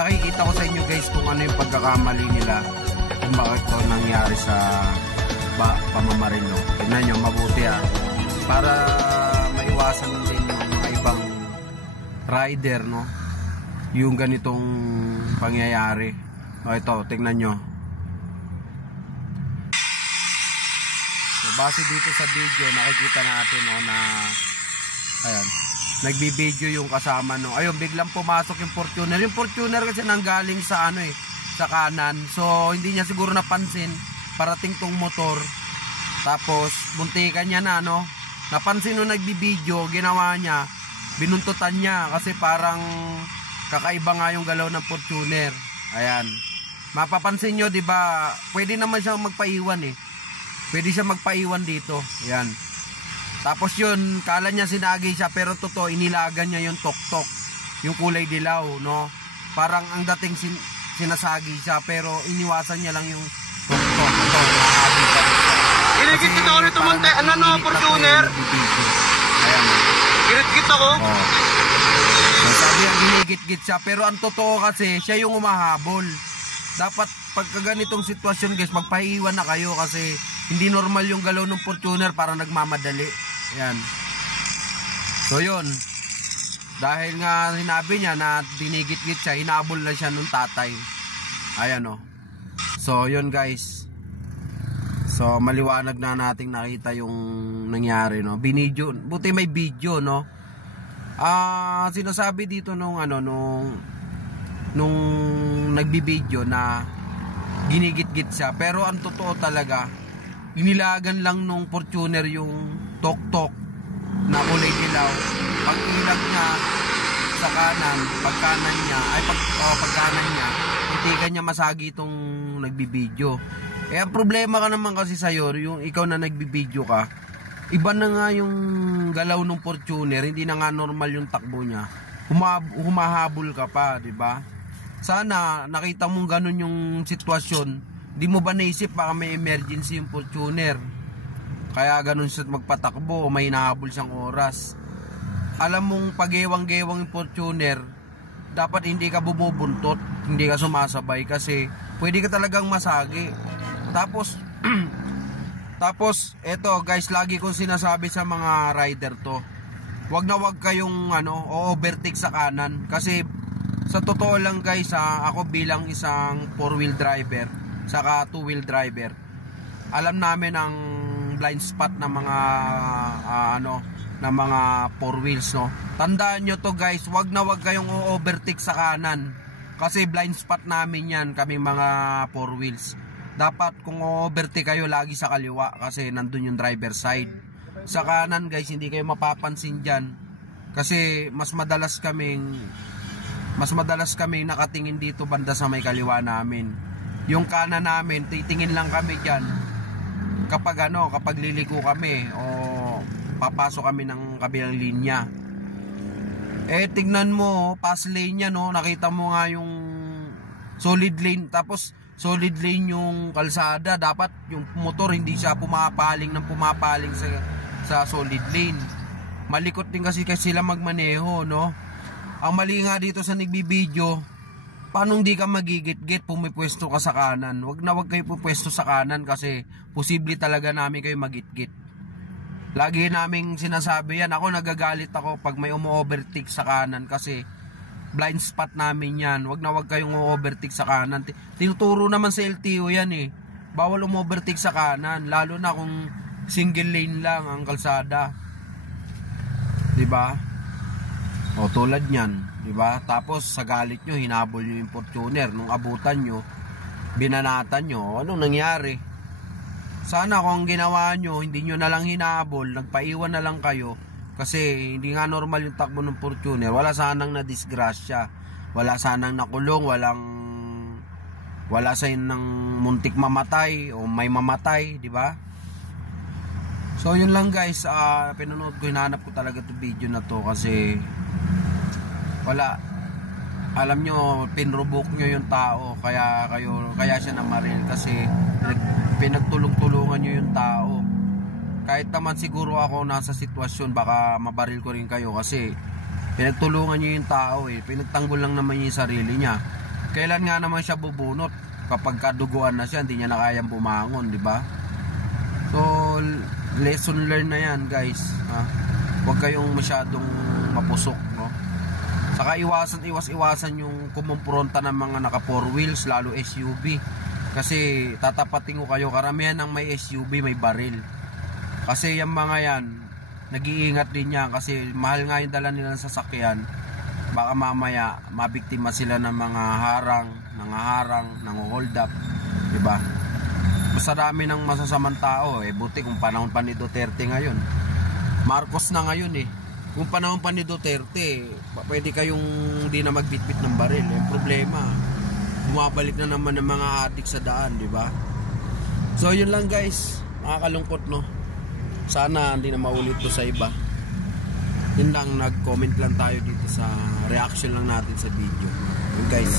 Pakikita ko sa inyo guys kung ano yung pagkakamali nila, kung bakit ito nangyari sa pamamaril, no? Tignan nyo mabuti para maiwasan din yung mga ibang rider, no, yung ganitong pangyayari. O ito, tignan nyo. So, base dito sa video nakikita natin, no, na ayan, nagbibideo yung kasama, no. Ayun, biglang pumasok yung Fortuner. Yung Fortuner kasi nanggaling sa ano sa kanan. So hindi niya siguro napansin parating tong motor. Tapos buntikan niya na, no. Napansin nung nagbibideo, ginawa niya, binuntutan niya kasi parang kakaiba nga yung galaw ng Fortuner. Ayan. Mapapansin nyo, 'di ba? Pwede naman siyang magpaiwan Pwede siya magpaiwan dito. Ayan. Tapos yun, kala niya sinagay siya, pero totoo, inilagan niya yung tok-tok, yung kulay dilaw, no? Parang ang dating sinasagi siya, pero iniwasan niya lang yung tok-tok. Ito, nakahagi pa rin siya. Inigit kita ko nito, ano no, Fortuner? Ayan. Girit-git ako? Oo. So, sabi niya, ginigit-git siya, pero ang totoo kasi, siya yung umahabol. Dapat, pagka ganitong sitwasyon guys, magpaiwan na kayo kasi hindi normal yung galaw ng Fortuner, para nagmamadali. Ayan. So yun, dahil nga sinabi niya na dinigit-git siya, hinabol na siya nung tatay. Ayan, o. So yun guys. So maliwanag na nating nakita yung nangyari, no. Binidyo, buti may video, no. Sinasabi dito nung nung nagbibideo na ginigit-git siya, pero ang totoo talaga, inilagan lang nung Fortuner yung tok-tok na kulay dilaw. Pag ilag niya sa kanan, pagkanan niya, hindi niya masagi itong nagbibideo. Ang problema ka naman kasi sa'yo, yung ikaw na nagbibideo ka, iba na nga yung galaw ng Fortuner, hindi na nga normal yung takbo niya. Humahabol ka pa, di ba? Sana nakita mong ganun yung sitwasyon, di mo ba naisip baka may emergency yung Fortuner, kaya ganun siya magpatakbo o may nahabol siyang oras. Alam mong pag-ewang-gewang yung Fortuner, dapat hindi ka bumubuntot, hindi ka sumasabay kasi pwede ka talagang masagi. Tapos eto guys, lagi kong sinasabi sa mga rider to, wag na wag kayong o-overtake sa kanan kasi sa totoo lang guys, ako bilang isang 4-wheel driver saka 2-wheel driver, alam namin ang blind spot ng mga ng mga 4 wheels, no. Tandaan nyo to guys, wag na wag kayong o-overtake sa kanan kasi blind spot namin yan, kami mga 4 wheels. Dapat kung o-overtake kayo, lagi sa kaliwa kasi nandun yung driver side. Sa kanan guys, hindi kayo mapapansin dyan kasi mas madalas kaming nakatingin dito banda sa may kaliwa namin. Yung kanan namin, titingin lang kami dyan kapag liliko kami o papasok kami ng kabilang linya. Tignan mo, pass lane niya, no, nakita mo nga yung solid lane, tapos solid lane yung kalsada. Dapat yung motor hindi siya pumapaling sa solid lane. Malikot din kasi sila magmaneho, no. Ang mali nga dito sa nagbibideo, paano hindi ka magigit-git, pumipwesto ka sa kanan? Wag na wag kayo pupwesto sa kanan kasi posible talaga namin kayo magit-git. Lagi naming sinasabi yan. Ako nagagalit ako pag may umu-overtake sa kanan kasi blind spot namin yan. Wag na wag kayong umu-overtake sa kanan. Tinuturo naman sa LTO yan bawal umu-overtake sa kanan, lalo na kung single lane lang ang kalsada, diba? O tulad nyan, diba? Tapos sa galit nyo, hinabol nyo yung Fortuner. Nung abutan nyo, binanatan nyo, anong nangyari? Sana kung ginawa nyo, hindi nyo na lang hinabol, nagpaiwan na lang kayo, kasi hindi nga normal yung takbo ng Fortuner. Wala sanang na-disgrasya, wala sanang nakulong, wala sanang muntik mamatay o may mamatay, diba? So yun lang guys, pinanood ko, hinahanap ko talaga itong video na to kasi wala, alam nyo, pinrobok nyo yung tao, kaya siya namaril kasi pinagtulong-tulungan nyo yung tao. Kahit naman siguro ako nasa sitwasyon, baka mabaril ko rin kayo kasi pinagtulungan nyo yung tao pinagtanggol lang naman yung sarili niya. kailan nga naman siya bubunot? Kapag kaduguan na siya, hindi niya na kayang bumangon, di ba? So, lesson learned na yan, guys. Ha? Huwag kayong masyadong mapusok, no? Saka iwasan yung kumumpronta ng mga naka 4 wheels, lalo SUV. Kasi tatapatin ko kayo, karamihan ng may SUV may baril. Kasi yung mga yan, nag-iingat din yan kasi mahal nga yung dala nila ng sasakyan. Baka mamaya mabiktima sila ng mga nangaharang, hold up, diba? Basta dami ng masasamang tao buti kung panahon pa ni Duterte ngayon. Marcos na ngayon Kung panahon pa ni Duterte, pwede kayong hindi na magbitbit ng baril. Yung problema, bumabalik na naman ng mga adik sa daan, diba? So yun lang guys, nakakalungkot no. Sana hindi na maulit to sa iba. Yun lang, nag-comment lang tayo dito sa reaction lang natin sa video. Yun guys.